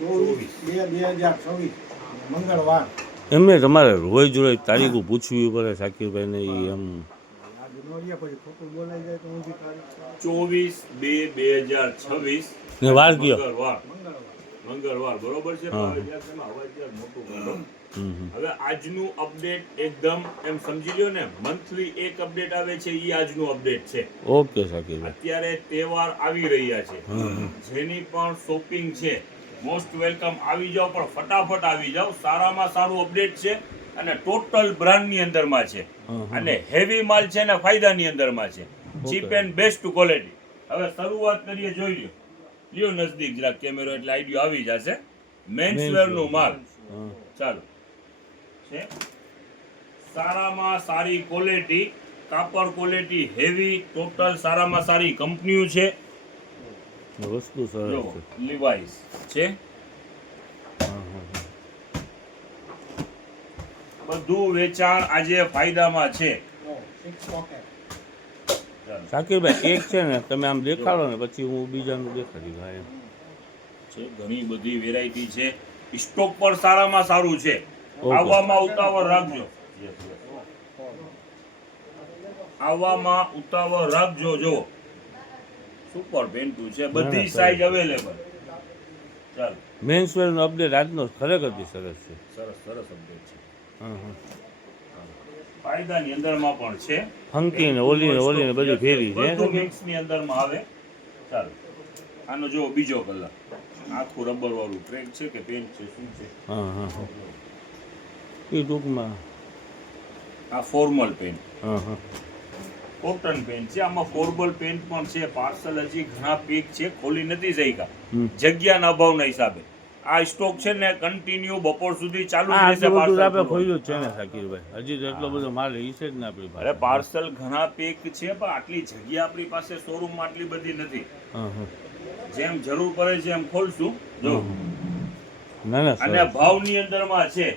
24/2/2026 મંગળવાર. એમને તમારે રોજ રોજ તારીખો પૂછવી પડે શાકીરભાઈને એમ 24/2/2026 ને વાર કયો મંગળવાર બરોબર છે. હા. મોટું કરો. હમ. હવે આજનું અપડેટ એકદમ એમ સમજી લ્યો ને, મંથલી એક અપડેટ આવે છે, એ આજનું અપડેટ છે. ઓકે શાકીરભાઈ. અત્યારે તહેવાર આવી રહ્યા છે, જેની પણ શોપિંગ છે મોસ્ટ વેલકમ. આવી જાઓ, પણ ફટાફટ આવી જાઓ. સારામાં સારું અપડેટ છે અને ટોટલ બ્રાન્ડની અંદરમાં છે અને હેવી માલ છે ને ફાયદાની અંદરમાં છે. Cheap and best quality. હવે શરૂઆત કરીએ, જોઈ લ્યો. લ્યો નજદીક જરાક કેમેરો એટલે આઈડિયો આવી જશે. મેન્સવેર નું માલ ચાલો છે. સારામાં સારી ક્વોલિટી, કાપડ ક્વોલિટી હેવી, ટોટલ સારામાં સારી કંપનીઓ છે. વસ્તુ સરસ છે. લિવાઇસ છે. બધું વેચાણ આજે ફાયદામાં છે. શાકીરભાઈ એક છે ને તમે આમ દેખાડો ને પછી હું બીજાનું દેખાડી ભાઈ છે. ઘણી બધી વેરાયટી છે. સ્ટોક પર સારામાં સારું છે. આવવામાં ઉતાવળ રાખજો. આવવામાં ઉતાવળ રાખજો. જો સુપર પેન્ટું છે, બધી સાઈઝ અવેલેબલ. ચાલો, મેન્સવેર નો અપડેટ આજનો ખરેખર સરસ છે. સરસ સરસ અપડેટ છે. હા. ફાયદાની અંદરમાં પણ છે. ફંકી ને ઓલી ને બધી ફેરી છે. બધું મિક્સ ની અંદરમાં આવે. ચાલો, આનો જો બીજો કલર, આખું રબર વાળું ટ્રેક છે કે પેન્ટ છે, શું છે? હા. એ ટૂંકમાં આ ફોર્મલ પેન્ટ, હા. કોટન પેન્ટ છે. આમાં ફોર્મલ પેન્ટ પણ છે. પાર્સલ હજી ઘણા પીક છે, ખોલી નથી શક્યા જગ્યાના અભાવના હિસાબે. આ સ્ટોક છે ને કન્ટિન્યુ બપોર સુધી ચાલુ જ રહેશે. પાર્સલ આપણે ખોલ્યું જ છે ને શાકીરભાઈ, હજી તો એટલો બધો માલ હશે જ ને આપણી પાસે. અરે પાર્સલ ઘણા પેક છે, પણ આટલી જગ્યા આપણી પાસે શોરૂમમાં આટલી બધી નથી. જેમ જરૂર પડે છે એમ ખોલશું. જો ના અને ભાવની અંદરમાં છે.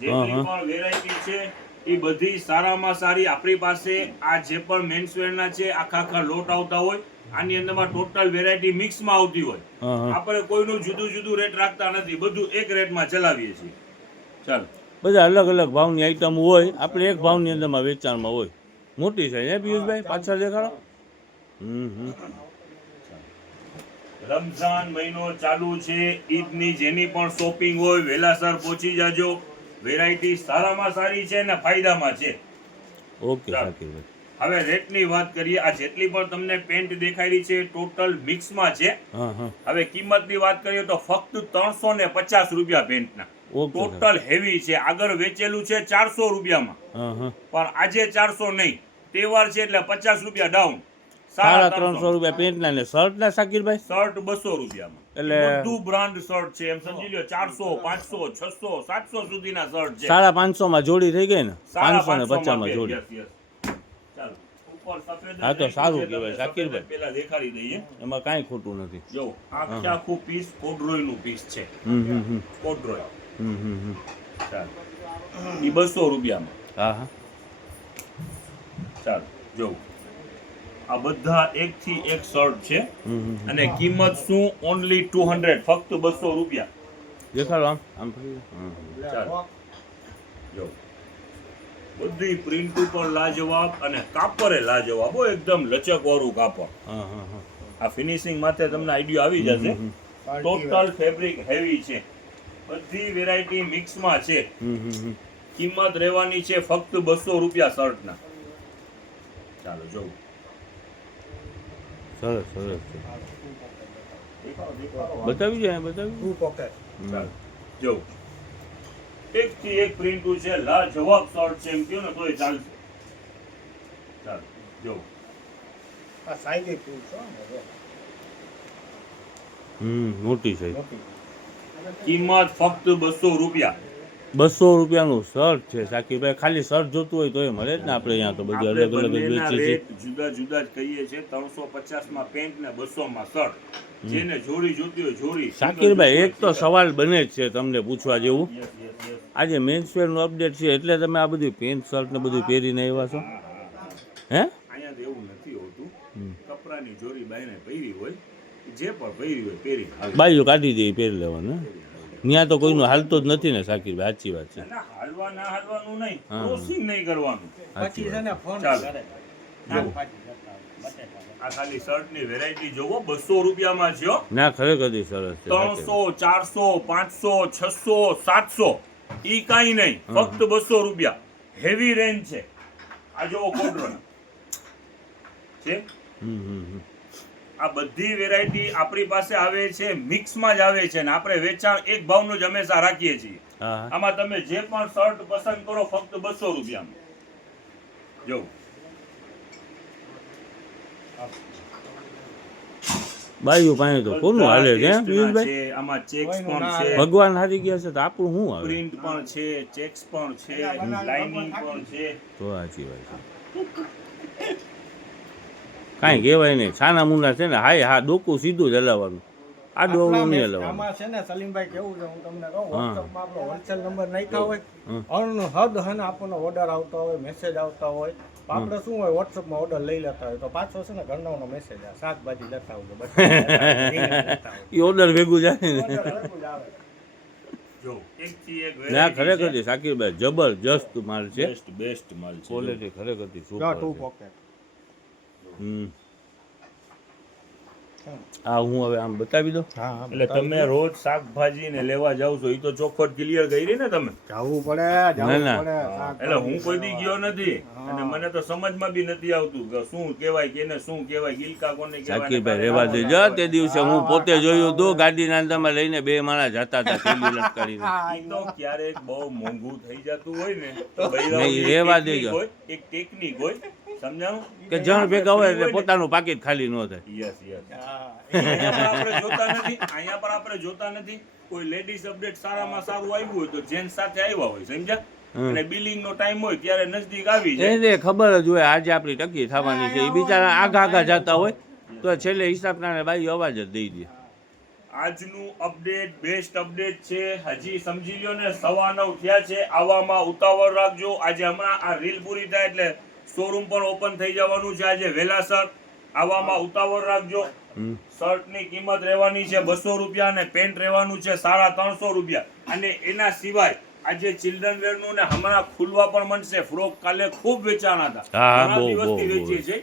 જેટલી પણ વેરાયટી છે એ બધી સારામાં સારી આપણી પાસે. આ જે પણ મેન્સવેરના છે, આખા લોટ આવતા હોય. આની અંદરમાં ટોટલ વેરાયટી મિક્સમાં આવતી હોય. આપણે કોઈનું જુદું જુદું રેટ રાખતા નથી, બધું એક રેટમાં ચલાવીએ છીએ. ચાલો, બધા અલગ અલગ ભાવની આઈટમ હોય, આપણે એક ભાવની અંદરમાં વેચાણમાં હોય. મોટી સાઈઝ હે પિયુષભાઈ, પાછળ દેખાડો. રમઝાન મહિનો ચાલુ છે, ઈદની જેની પણ શોપિંગ હોય વહેલાસર પહોંચી જાજો. વેરાયટી સારામાં સારી છે ને ફાયદામાં છે. ઓકે શાકીરભાઈ. હવે રેટની વાત કરીએ. આ જેટલી પણ તમને પેન્ટ દેખાડી છે ટોટલ મિક્સમાં છે. હવે કિંમતની વાત કરીએ તો ફક્ત 350 રૂપિયા પેન્ટના. ટોટલ હેવી છે. આગળ વેચેલું છે 400 રૂપિયામાં, પણ આજે 400 નહીં. તહેવાર છે એટલે 50 રૂપિયા ડાઉન. 350 રૂપિયા પેન્ટના ને શર્ટના શાકીરભાઈ. શર્ટ 200 રૂપિયામાં. એટલે બધું બ્રાન્ડ શર્ટ છે, એમ સમજી લો. 400, 500, 600, 700 સુધીના શર્ટ છે. 550 માં જોડી થઈ ગઈ ને, 550 માં જોડી. ચાલો, ઉપર સફેદ. હા તો સારું કહેવાય શાકીરભાઈ. પેલા દેખાડી દઈએ, એમાં કાંઈ ખોટું નથી. જો આખું પીસ કોડરોયનું પીસ છે. કોડરોય. ચાલો, ઈ 200 રૂપિયામાં. હા. ચાલો, જો આ બધા એક થી એક શર્ટ છે અને કિંમત શું? ઓનલી 200, ફક્ત 200 રૂપિયા. દેખાડો આમ. ચાલો, જો બધી પ્રિન્ટ ઉપર લાજવાબ અને કાપડે લાજવાબ. એકદમ લચક વાળું કાપડ. આ ફિનિશિંગ માટે તમને આઈડિયા આવી જશે. ટોટલ ફેબ્રિક હેવી છે. બધી વેરાયટી મિક્સમાં છે. કિંમત રહેવાની છે ફક્ત 200 રૂપિયા શર્ટના. ચાલો, જો સરસ છે. બતાવી જાય ચાલો, જો એક થી એક પ્રિન્ટ છે. લાજવાબ શર્ટ છે, એમ કહો ને તોય ચાલશે. ચાલો, જો આ સાઈઝ ફૂલ છે. મોટી સાઈઝ. કિંમત ફક્ત 200 રૂપિયા. 200 રૂપિયાનું શર્ટ છે શાકીરભાઈ. ખાલી શર્ટ જોતું હોય તો એ મળે જ ને આપણે અહીંયા. તો બધી અલગ અલગ વેચીએ છીએ. જુદા જુદા જ કહીએ છીએ. 350 માં પેન્ટ ને 200 માં શર્ટ. જેને જોડી જોતી હોય જોડી. શાકીરભાઈ એક તો સવાલ બને જ છે તમને પૂછવા જેવું. આજે મેન્સવેર નું અપડેટ છે એટલે તમે આ બધું પેન્ટ શર્ટ ને બધું પહેરીને આવ્યા છો? હે? અહીંયા તો એવું નથી હોતું. કપડાની જોડી બાઈને પહેરી હોય, જે પણ પહેરી હોય પહેરી આવી. બાઈઓ કાઢી દે પહેરી લેવાનું ત્યાં તો કોઈનું હાલતો જ નથી ને સાકીરભાઈ, સાચી વાત છે. ના, ના, હાલવા ના હાલવાનું નહીં, હા. ક્રોસિંગ નહીં કરવાનું. પછી છે ને ફોન ચાલો. કરે જો. આ ખાલી શર્ટની વેરાયટી જોવો, 200 રૂપિયામાં છે હો. ના ખરેખર સરસ છે 300, 400, 500, 600, 700 ઈ કાંઈ નહીં, ફક્ત 200 રૂપિયા. હેવી રેન્જ છે. આ જોવો કોટન છે. આ બધી વેરાયટી આપણી પાસે આવે છે, મિક્સમાં જ આવે છે ને આપણે વેચાણ એક ભાવનું જ હંમેશા રાખીએ છીએ. હા આમાં તમે જે પણ શર્ટ પસંદ કરો ફક્ત 200 રૂપિયામાં. જો બાઈઓ પાસે તો કોનું હાલે છે ટેસ્ટના પિયુષભાઈ? છે, આમાં ચેક્સ કોઈનું પણ ના છે, ભગવાન હારી ગયા છે તો આપણું શું આવે? પ્રિન્ટ પણ છે, ચેક્સ પણ છે, લાઇનિંગ પણ છે. તો સાચી વાત છે. કાંઈ કહેવાય નહીં, છાના મુના છે ને હાય હા ડોકું સીધું જ હલાવવાનું, આ ડોવું નહીં હલાવવાનું. આમાં છે ને સલીમભાઈ કેવું છે હું તમને કહું, હા. WhatsApp માં આપણો હોલસેલ નંબર નાખ્યા હોય હમ. અણનો હદ હે ને આપણને ઓર્ડર આવતા હોય, મેસેજ આવતા હોય તો આપણે શું હોય WhatsApp માં ઓર્ડર લઈ લેતા હોય તો પાછો છે ને ઘરનાનો મેસેજ આવે, શાકભાજી લેતા હોય એ ઓર્ડર ભેગું જાય ને. જો એકથી એક ના variety ખરેખર છે. સાકીરભાઈ જબરજસ્ત માલ છે, બેસ્ટ માલ છે. ક્વોલિટી ખરેખર ટુ સુપર છે. પોકેટ આ હું હવે આમ બતાવી દો. હા એટલે તમે રોજ શાકભાજી ને લેવા જાવ છો, એ તો ચોખવટ ક્લિયર કરી ને તમે. જવું પડે ના, ના. પડે એટલે હું કોઈ દી ગયો નથી અને મને તો સમજમાં બી નથી આવતું કે શું કહેવાય કેને શું કહેવાય, ગિલકા કોને કહેવાય. સાકીરભાઈ રહેવા દેજો. તે દિવસે હું પોતે જોયું હતું ગાડીના અંદરમાં લઈને બે માણસ જતા હતા થેલી લટકારીને. ઈ તો ક્યારેક બહુ મોંઘું થઈ જતું હોય ને તો નહીં, બૈરાઓની રહેવા એક technique દેજો. હોય, એક ટેકનિક હોય, સમજાણું? કે જણ ભેગા હોય એટલે પોતાનું પાકીટ ખાલી ન થાય. Yes yes. અહીંયા પણ આપણે જોતા નથી, અહીંયા પણ આપણે જોતા નથી. કોઈ લેડીઝ અપડેટ સારામાં સારું આવ્યું હોય તો જેન્ટ્સ સાથે આવ્યા હોય, સમજ્યા? અને બિલિંગ નો ટાઈમ હોય ત્યારે નજદીક આવી જાય. એને ખબર જ હોય આજે આપણી ટકી થવાની છે, એ બિચારા આગા જતા હોય તો છેલ્લે હિસાબના બાઈ અવાજ જ દઈ દે. આજનું અપડેટ બેસ્ટ અપડેટ છે. હજી સમજી લ્યો ને 9:15 થયા છે. આવામાં ઉતાવળ રાખજો. આજે હમણાં આ રીલ પૂરી થાય એટલે શોરૂમ પણ ઓપન થઈ જવાનું છે આજે વહેલાસર. આવામાં ઉતાવળ રાખજો. શર્ટની કિંમત રહેવાની છે 200 રૂપિયા અને પેન્ટ રહેવાનું છે 350 રૂપિયા. અને એના સિવાય આજે ચિલ્ડ્રન વેર નું ને હમણાં ખુલવા પણ મળશે. ફ્રોક કાલે ખૂબ વેચાણા હતા, હા, ઘણા બહુ, દિવસથી બહુ, વેચીએ છે.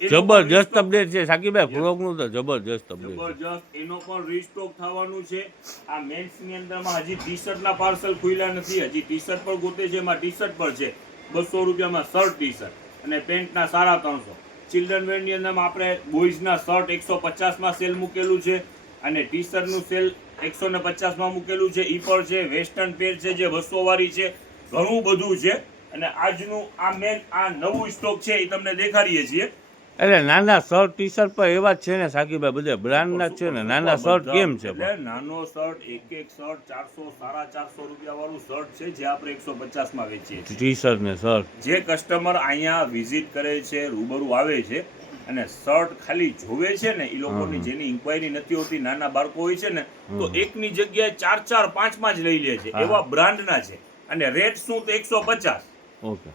જબરજસ્ત અપડેટ છે સાકીભાઈ, ફ્રોકનું તો જબરજસ્ત અપડેટ છે. જબરજસ્ત એનો પણ રીસ્ટોક થવાનું છે. આ મેન્સ ની અંદરમાં હજી ટી શર્ટ ના પાર્સલ ખુલ્યા નથી, હજી ટી શર્ટ પણ ગોતે છે. એમાં ટી શર્ટ પણ છે 200 રૂપિયામાં શર્ટ ટી શર્ટ અને પેન્ટ ના 350. ચિલ્ડ્રન વેર ની અંદરમાં આપણે બોયઝ ના શર્ટ 150 માં સેલ મૂકેલું છે અને ટી શર્ટ નું સેલ 150 માં મૂકેલું છે. ઈ પણ છે. વેસ્ટર્ન પેર છે જે 200 વાળી છે. ઘણું બધું છે અને આજનું આ મેન આ નવું સ્ટોક છે એ તમને દેખાડીએ છીએ. એટલે નાના શર્ટ ટી શર્ટ પર એવા જ છે ને સાકીભાઈ, બધા બ્રાન્ડના જ છે ને. નાના શર્ટ કેમ છે એટલે નાનો શર્ટ એક શર્ટ 400 450 રૂપિયા વાળું શર્ટ છે જે આપણે 150 માં વેચીએ છીએ. ટી શર્ટ ને શર્ટ? જે કસ્ટમર અહીંયા વિઝિટ કરે છે, રૂબરૂ આવે છે અને શર્ટ ખાલી જોવે છે ને, એ લોકોની જેની ઇન્ક્વાયરી નથી હોતી, નાના બાળકો હોય છે ને, તો એકની જગ્યાએ 4 4 5 માં જ લઈ લે છે. એવા બ્રાન્ડના છે અને રેટ શું તો 150. ઓકે.